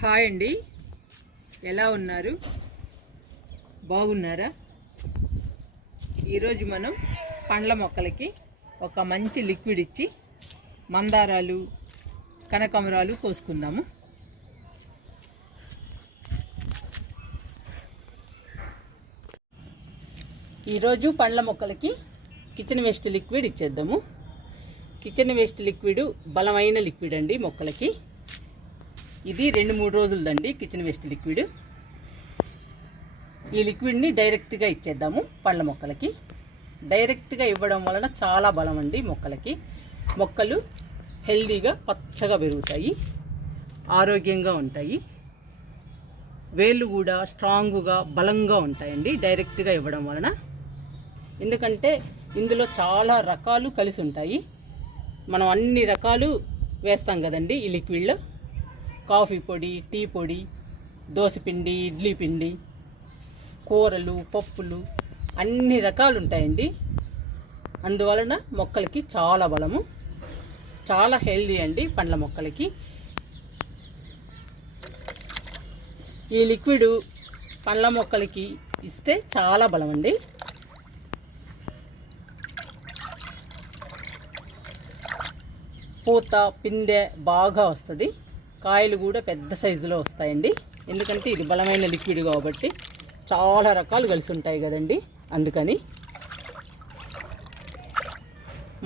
Hi అండి. ఎలా ఉన్నారు? బాగున్నారా? ఈరోజు మనం పండ్ల మొక్కలకి ఒక మంచి లిక్విడ్ ఇచ్చి మందారాలు కనకాంబరాలు కోసుకుందాము. ఈరోజు పండ్ల మొక్కలకి కిచెన్ వేస్ట్ లిక్విడ్ ఇచ్చేద్దాము. కిచెన్ వేస్ట్ లిక్విడ్ బలమైన లిక్విడ్ అండి మొక్కలకి. ఇది రెండు మూడు రోజులదండి కిచెన్ వేస్ట్ లిక్విడ్ ఈ లిక్విడ్ని డైరెక్ట్గా ఇచ్చేద్దాము పండ్ల మొక్కలకి. డైరెక్ట్గా ఇవ్వడం వలన చాలా బలం అండి మొక్కలకి. మొక్కలు హెల్దీగా పచ్చగా పెరుగుతాయి. ఆరోగ్యంగా ఉంటాయి. వేళ్ళు కూడా స్ట్రాంగ్గా బలంగా ఉంటాయండి డైరెక్ట్గా ఇవ్వడం వలన. ఎందుకంటే ఇందులో చాలా రకాలు కలిసి ఉంటాయి. మనం అన్ని రకాలు వేస్తాం కదండి ఈ లిక్విడ్లో కాఫీ పొడి టీ పొడి దోశపిండి ఇడ్లీ పిండి కూరలు పప్పులు అన్ని రకాలు ఉంటాయండి అందువలన మొక్కలకి చాలా బలము చాలా హెల్దీ అండి పండ్ల మొక్కలకి. ఈ లిక్విడ్ పండ్ల మొక్కలకి ఇస్తే చాలా బలం అండి పూత పిందె బాగా వస్తుంది. కాయలు కూడా పెద్ద సైజులో వస్తాయండి. ఎందుకంటే ఇది బలమైన లిక్విడ్ కాబట్టి చాలా రకాలు కలిసి ఉంటాయి కదండి. అందుకని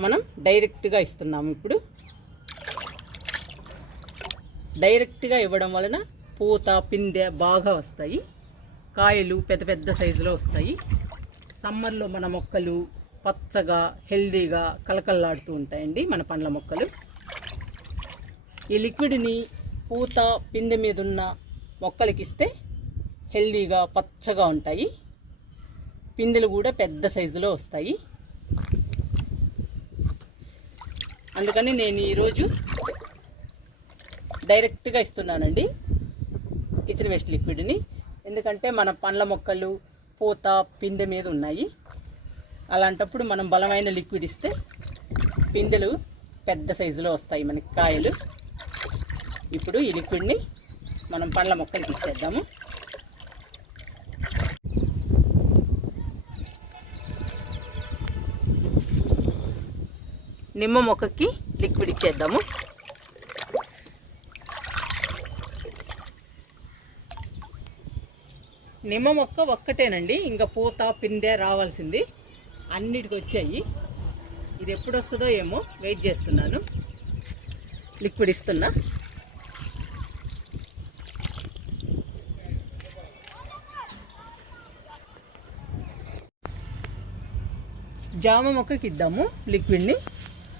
మనం డైరెక్ట్గా ఇస్తున్నాము ఇప్పుడు. డైరెక్ట్గా ఇవ్వడం వలన పూత పిందె బాగా వస్తాయి. కాయలు పెద్ద పెద్ద సైజులో వస్తాయి. సమ్మర్లో మన మొక్కలు పచ్చగా హెల్దీగా కలకల్లాడుతూ ఉంటాయండి మన పండ్ల మొక్కలు. ఈ లిక్విడ్ని పూత పిందె మీద ఉన్న మొక్కలకి ఇస్తే హెల్దీగా పచ్చగా ఉంటాయి. పిందెలు కూడా పెద్ద సైజులో వస్తాయి. అందుకని నేను ఈరోజు డైరెక్ట్గా ఇస్తున్నానండి కిచెన్ వేస్ట్ లిక్విడ్ని. ఎందుకంటే మన పండ్ల మొక్కలు పూత పిందె మీద ఉన్నాయి. అలాంటప్పుడు మనం బలమైన లిక్విడ్ ఇస్తే పిందెలు పెద్ద సైజులో వస్తాయి మనకి కాయలు. ఇప్పుడు ఈ లిక్విడ్ని మనం పండ్ల మొక్కలకి ఇచ్చేద్దాము. నిమ్మ మొక్కకి లిక్విడ్ ఇచ్చేద్దాము. నిమ్మ మొక్క ఒక్కటేనండి ఇంకా పూత పిందె రావాల్సింది. అన్నిటికి వచ్చాయి. ఇది ఎప్పుడు వస్తుందో ఏమో వెయిట్ చేస్తున్నాను. లిక్విడ్ ఇస్తున్నా. జామ మొక్కకి ఇద్దాము లిక్విడ్ని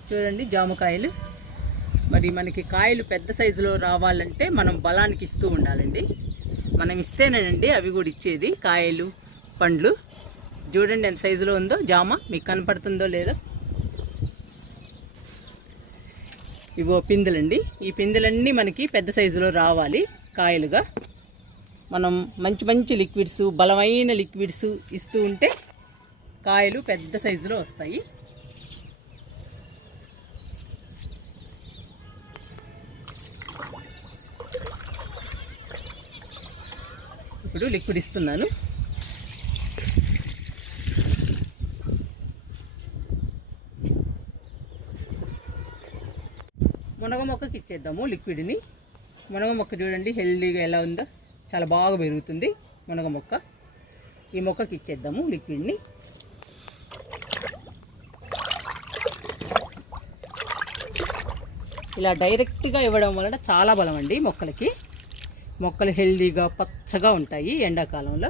చూడండి జామకాయలు. మరి మనకి కాయలు పెద్ద సైజులో రావాలంటే మనం బలానికి ఇస్తూ ఉండాలండి. మనం ఇస్తేనేనండి అవి కూడా ఇచ్చేది. కాయలు పండ్లు. చూడండి ఎంత సైజులో ఉందో జామ. మీకు కనపడుతుందో లేదో. ఇవో పిందెలండి. ఈ పిందెలన్నీ మనకి పెద్ద సైజులో రావాలి కాయలుగా. మనం మంచి మంచి లిక్విడ్స్ బలమైన లిక్విడ్స్ ఇస్తూ ఉంటే కాయలు పెద్ద సైజులో వస్తాయి. ఇప్పుడు లిక్విడ్ ఇస్తున్నాను. మునగ మొక్కకి ఇచ్చేద్దాము లిక్విడ్ని మునగ మొక్క చూడండి హెల్దీగా ఎలా ఉందో చాలా బాగా పెరుగుతుంది మునగ మొక్క ఈ మొక్కకి ఇచ్చేద్దాము లిక్విడ్ని ఇలా డైరెక్ట్గా ఇవ్వడం వలన చాలా బలం అండి మొక్కలకి. మొక్కలు హెల్దీగా పచ్చగా ఉంటాయి ఎండాకాలంలో.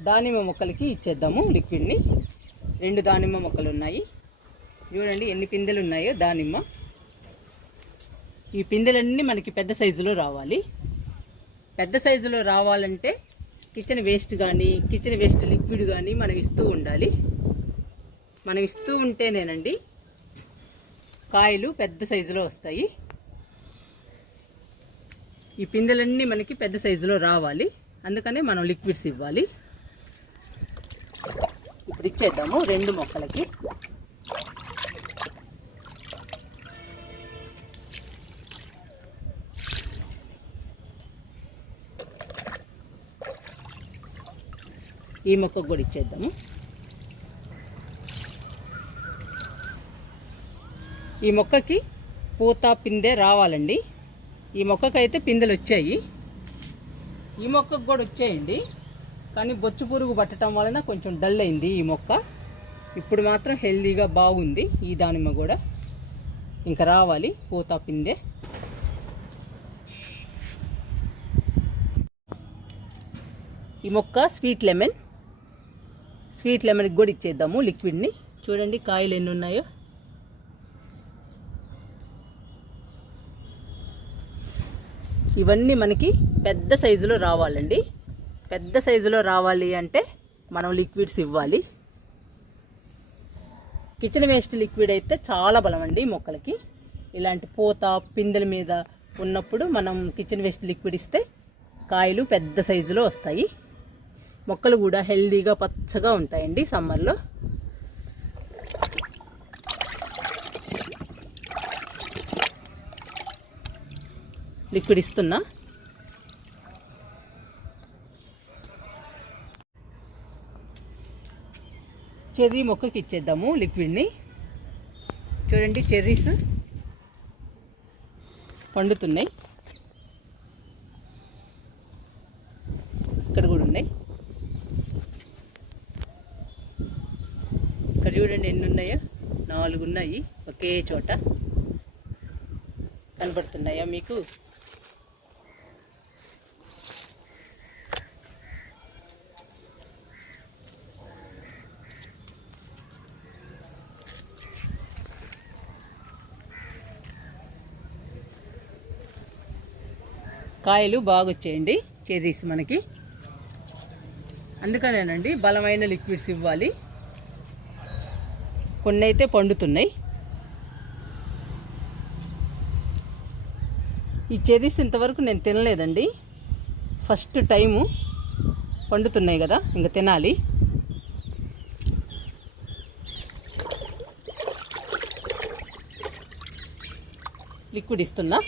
దానిమ్మ మొక్కలకి ఇచ్చేద్దాము లిక్విడ్ని. రెండు దానిమ్మ మొక్కలు ఉన్నాయి చూడండి ఎన్ని పిందెలు ఉన్నాయో దానిమ్మ. ఈ పిందెలన్నీ మనకి పెద్ద సైజులో రావాలి. పెద్ద సైజులో రావాలంటే కిచెన్ వేస్ట్ కానీ కిచెన్ వేస్ట్ లిక్విడ్ కానీ మనం ఇస్తూ ఉండాలి. మనం ఇస్తూ ఉంటేనేనండి కాయలు పెద్ద సైజులో వస్తాయి. ఈ పిందెలన్నీ మనకి పెద్ద సైజులో రావాలి. అందుకనే మనం లిక్విడ్స్ ఇవ్వాలి. ఇప్పుడు ఇచ్చేద్దాము రెండు మొక్కలకి. ఈ మొక్కకు కూడా ఇచ్చేద్దాము. ఈ మొక్కకి పూత పిందె రావాలండి. ఈ మొక్కకైతే పిందెలు వచ్చాయి. ఈ మొక్కకు కూడా వచ్చాయండి. కానీ బొచ్చు పురుగు పట్టడం వలన కొంచెం డల్ అయింది ఈ మొక్క. ఇప్పుడు మాత్రం హెల్దీగా బాగుంది. ఈ దానిమ్మ కూడా ఇంకా రావాలి. పూత పిందె. ఈ మొక్క స్వీట్ లెమన్. స్వీట్ లెమన్కి కూడా ఇచ్చేద్దాము లిక్విడ్ని. చూడండి కాయలు ఎన్ని ఉన్నాయో. ఇవన్నీ మనకి పెద్ద సైజులో రావాలండి. పెద్ద సైజులో రావాలి అంటే మనం లిక్విడ్స్ ఇవ్వాలి. కిచెన్ వేస్ట్ లిక్విడ్ అయితే చాలా బలం అండి మొక్కలకి. ఇలాంటి పూత పిందెల మీద ఉన్నప్పుడు మనం కిచెన్ వేస్ట్ లిక్విడ్ ఇస్తే కాయలు పెద్ద సైజులో వస్తాయి. మొక్కలు కూడా హెల్దీగా పచ్చగా ఉంటాయండి సమ్మర్లో. లిక్విడ్ ఇస్తున్నా. చెర్రీ మొక్కకి ఇచ్చేద్దాము లిక్విడ్ని. చూడండి చెర్రీస్ పండుతున్నాయి ఇక్కడ కూడా ఉన్నాయి ఇక్కడ చూడండి ఎన్ని ఉన్నాయో నాలుగు ఉన్నాయి ఒకే చోట. కనబడుతున్నాయా మీకు? కాయలు బాగా వచ్చేయండి చెర్రీస్ మనకి. అందుకనేనండి బలమైన లిక్విడ్స్ ఇవ్వాలి. కొన్ని అయితే పండుతున్నాయి. ఈ చెర్రీస్ ఇంతవరకు నేను తినలేదండి. ఫస్ట్ టైము పండుతున్నాయి కదా ఇంకా తినాలి. లిక్విడ్ ఇస్తున్నా.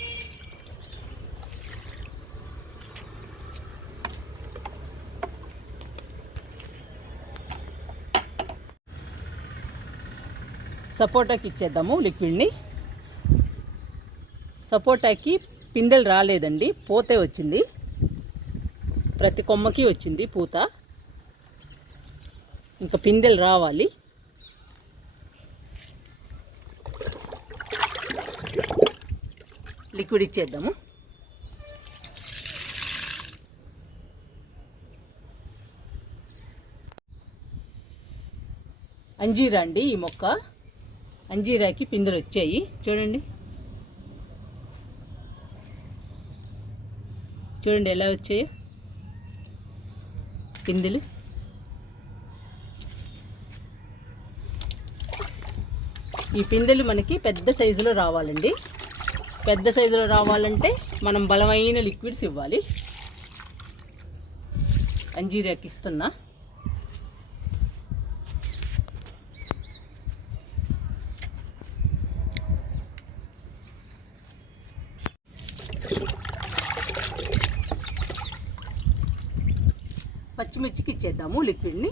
సపోటాకి ఇచ్చేద్దాము లిక్విడ్ని. సపోటాకి పిందెలు రాలేదండి పూతే వచ్చింది. ప్రతి కొమ్మకి వచ్చింది పూత. ఇంకా పిందెలు రావాలి. లిక్విడ్ ఇచ్చేద్దాము. అంజీరా అండి ఈ మొక్క. అంజీరాకి పిందెలు వచ్చాయి. చూడండి. చూడండి ఎలా వచ్చాయో. పిందెలు. ఈ పిందెలు మనకి పెద్ద సైజులో రావాలండి. పెద్ద సైజులో రావాలంటే మనం బలమైన లిక్విడ్స్ ఇవ్వాలి. అంజీరాకి ఇస్తున్నా. పచ్చిమిర్చికి లిక్విడ్ని.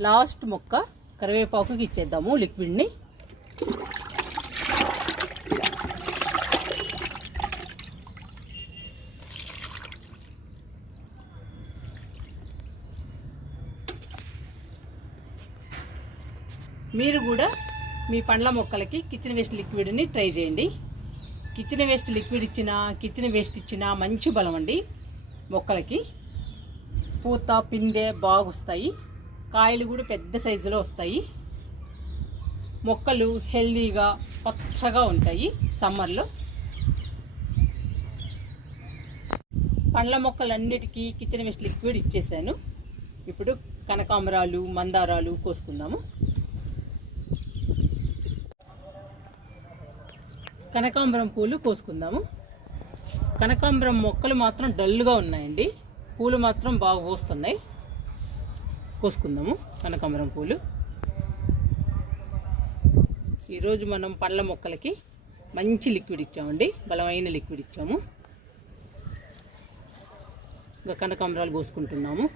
లాస్ట్ మొక్క కరివేపాకుకి ఇచ్చేద్దాము లిక్విడ్ని. మీరు కూడా మీ పండ్ల మొక్కలకి కిచెన్ వేస్ట్ లిక్విడ్ని ట్రై చేయండి. కిచెన్ వేస్ట్ లిక్విడ్ ఇచ్చినా కిచెన్ వేస్ట్ ఇచ్చినా మంచి బలం అండి. మొక్కలకి పూత పిందె బాగొస్తాయి. కాయలు కూడా పెద్ద సైజులో వస్తాయి. మొక్కలు హెల్దీగా పచ్చగా ఉంటాయి సమ్మర్లో. పండ్ల మొక్కలన్నిటికీ కిచెన్ వేస్ట్ లిక్విడ్ ఇచ్చేసాను. ఇప్పుడు కనకాంబరాలు మందారాలు కోసుకుందాము. కనకాంబరం పూలు కోసుకుందాము. కనకాంబరం మొక్కలు మాత్రం డల్గా ఉన్నాయండి. పూలు మాత్రం బాగా పోస్తున్నాయి. కోసుకుందాము కనకాంబరం పూలు. ఈరోజు మనం పళ్ళ మొక్కలకి మంచి లిక్విడ్ ఇచ్చామండి. బలమైన లిక్విడ్ ఇచ్చాము. ఇంకా కనకాంబరాలు కోసుకుంటున్నాము.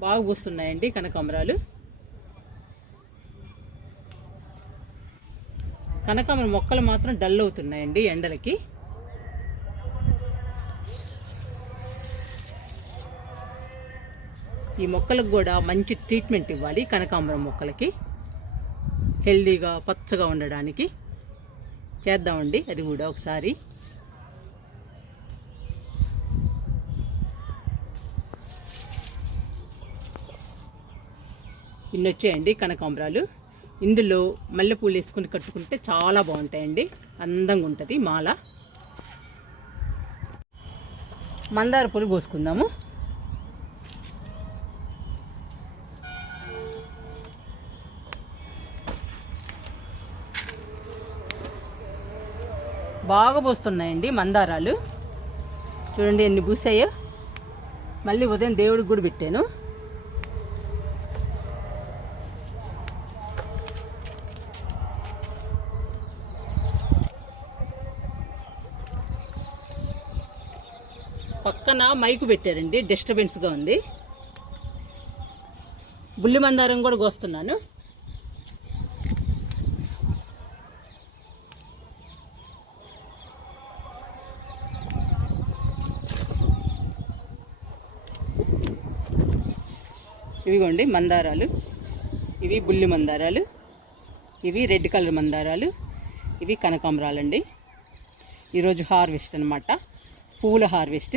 బాగా పూస్తున్నాయండి కనకాంబరాలు. కనకాంబరం మొక్కలు మాత్రం డల్ అవుతున్నాయండి ఎండలకి. ఈ మొక్కలకు కూడా మంచి ట్రీట్మెంట్ ఇవ్వాలి కనకాంబరం మొక్కలకి. హెల్దీగా పచ్చగా ఉండడానికి. చేద్దామండి అది కూడా ఒకసారి. ఇన్ని వచ్చాయండి కనకాంబరాలు. ఇందులో మల్లెపూలు వేసుకుని కట్టుకుంటే చాలా బాగుంటాయండి. అందంగా ఉంటుంది మాల. మందార పూలు కోసుకుందాము. బాగా పోస్తున్నాయండి మందారాలు. చూడండి ఎన్ని పూసాయో. మళ్ళీ ఉదయం దేవుడికి కూడా పెట్టాను. పక్కన మైకు పెట్టారండి డిస్టర్బెన్స్గా ఉంది. బుల్లి మందారం కూడా కోస్తున్నాను. ఇవిగోండి మందారాలు. ఇవి బుల్లి మందారాలు. ఇవి రెడ్ కలర్ మందారాలు. ఇవి కనకాంబరాలండి. ఈరోజు హార్వెస్ట్ అనమాట పువ్వుల హార్వెస్ట్